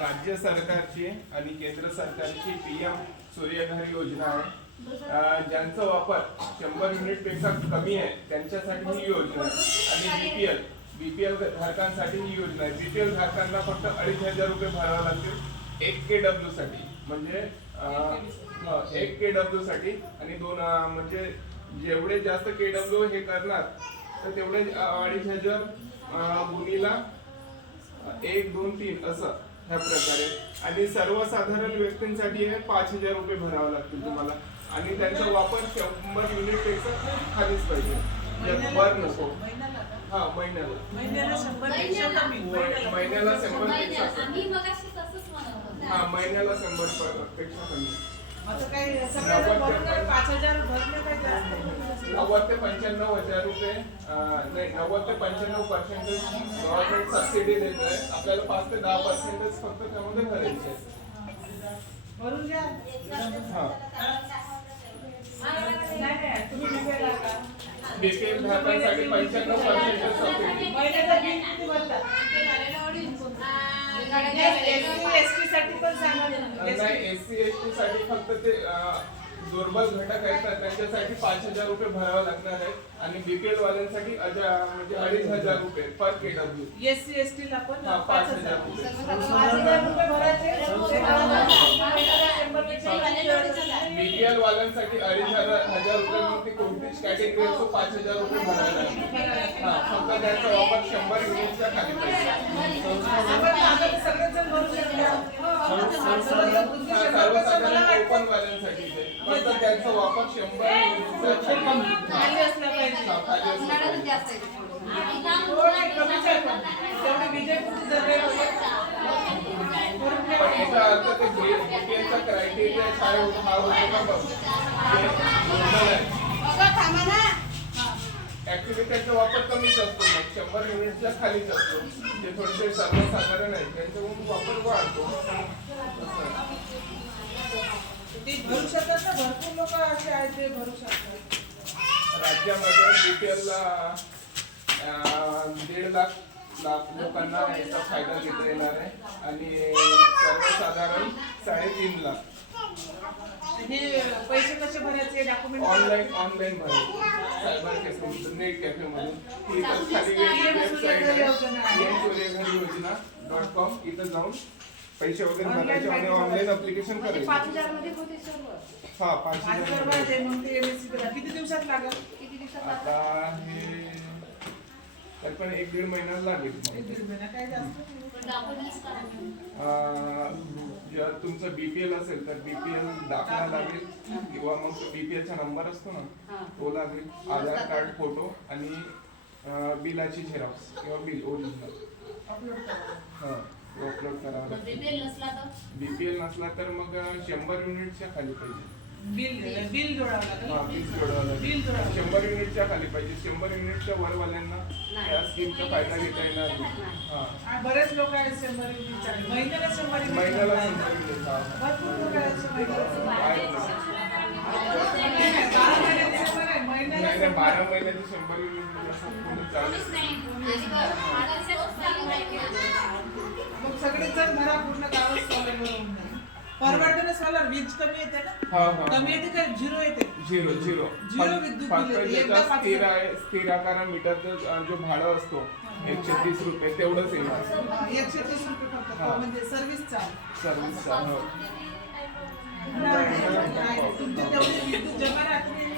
राज्य सरकारची आणि केंद्र सरकारची पी एम सूर्यघर योजना आहे. ज्यांचा वापर शंभर युनिटपेक्षा कमी आहे त्यांच्यासाठी ही योजना आहे. आणि बीपीएल बीपीएल धारकांसाठी ही योजना आहे. बीपीएल धारकांना फक्त अडीच हजार रुपये भरावे लागतील एक के डब्ल्यू साठी. म्हणजे एक के डब्ल्यू साठी. आणि दोन म्हणजे जेवढे जास्त के डब्ल्यू हे करणार तर तेवढे अडीच हजार गुणीला एक दोन तीन असं ह्या प्रकारे. आणि सर्वसाधारण व्यक्तींसाठी हे पाच हजार रुपये भरावे लागतील तुम्हाला. आणि त्यांचा वापर शंभर युनिटपेक्षा खालीच पाहिजे. वर नको. हा महिन्याला. महिन्याला शंभरपेक्षा कमी. हा महिन्याला शंभरपेक्षा कमी. नव्वद ते पंच्याण्णव हजार रुपये नाही नव्वद ते पंच्याण्णव पर्सेंटेज गव्हर्नमेंट सबसिडी देत आहे आपल्याला पाच ते दहा पर्सेंटेज फक्त त्यामध्ये भरायचे आहे. भरून घ्या. हा. नाही नाही तुम्ही निघायला का बीपीएल धारकांसाठी पंच्याण्णव पर्सेंटेज सबसिडी महिन्याचं बिल किती भरतात एस टी साठी फक्त ते दुर्बल घटक आहेत त्यांच्यासाठी पाच हजार रुपये भरावे लागणार आहे आणि बीपीएल वाल्यांसाठी अजा- म्हणजे अडीच हजार रुपये per K W S C S T ला पण हा, पाच हजार. रुपये. बीपीएल वाल्यांसाठी अडीच हजार हजार रुपये मग ती कोणतीच कॅटेगरी असो पाच हजार रुपये लागतील. हा फक्त त्याचा वापर शंभर युनिटच्या खाली पाहिजे आपण आता सगळेच जण भरू शकतो हा, सर्वसाधारण ओपन वाल्यांसाठी ते फक्त त्यांचा वापर शंभर युनिटच्या खाली खाली असलं पाहिजे हा, खाली असलं पाहिजे. जास्त आहे थोडं. आणि काम थोडं कमीच आहे पण तेवढी विजयपूरची जर करून पण घ्या. याचा अर्थ ते बीपीएलचा क्रायटेरिया काय होता हा होतो का बघ जे total आहे. ऍक्च्युली त्याचा वापर कमीच असतो मग शंभर युनिटच्या खालीच असतो जे थोडेसे सर्वसाधारण आहे त्यांच्याकडून वापर वाढतो असं आहे. ते भरू शकतात ना? भरपूर लोक असे आहेत ते भरू शकतात. राज्यामध्ये बीपीएलला दीड लाख लाख लोकांना याचा फायदा घेता येणार आहे. आणि सर्वसाधारण साडेतीन लाख. हे पैसे कसे भरायचे? डॉक्युमेंट ऑनलाईन ऑनलाईन भरायचे. सायबर कॅफे नेट कॅफे मधून. इथं खाली वेबसाईट आहे. योजना डॉट कॉम इथं जाऊन पैसे वगैरे भरायचे आणि ऑनलाईन अप्लिकेशन म्हणजे करायचे पाच हजारमध्ये होते सर्व. हा पाच आणि हजार भरायचे मग ते MSc करा. किती दिवसात लागेल? किती दिवसात आता हे तरी पण एक दीड महिना लागेल. एक दीड महिना काय जास्त नाही. डॉक्युमेंट्स करा अं, जर तुमचं बीपीएल असेल तर बीपीएल दाखला लागेल. किंवा मग बीपीएलचा नंबर असतो ना हा. तो लागेल. आधार कार्ड फोटो आणि अं, बिलाची झेरॉक्स किंवा बिल ओरिजिनल. अपलोड करा. हा. अपलोड करावं बीपीएल नसला तर? बीपीएल नसला तर मग शंभर युनिटच्या खाली पाहिजे. Bill bill. जोडावं हा लागेल बिल जोडावं लागेल. बिल जोडावं लागेल. शंभर युनिटच्या खाली पाहिजे. शंभर युनिटच्या वरवाल्यांना या स्कीमचा फायदा घेता येणार नाही. हा. बरेच लोक आहेत शंभर युनिट महिन्याला शंभर युनिट महिन्याला. शंभर हा. भरपूर लोक आहेत शंभर. बारा महिन्याचे शंभर आहे, महिन्याला नाही नाही शंभर. बारा महिन्याची शंभर युनिट कोणी कोणीच नाही. बरं, सगळेच जण भरा पूर्ण सोलर जाईल परवडतं ना सोलर वीज कमी येते ना. हा हा कमी येते का? झिरो येते. Zero zero. झिरो विद्युत फक्त. ज्याचा पाच स्थिर. आहे स्थिर आकारा मीटरचं जो भाडं असतो एकशे तीस रुपये तेवढंच येणार. हा, एकशे तीस रुपये फक्त. हा. म्हणजे सर्व्हिस चार्ज हो. तुमची तेवढी विद्युत जमा राहते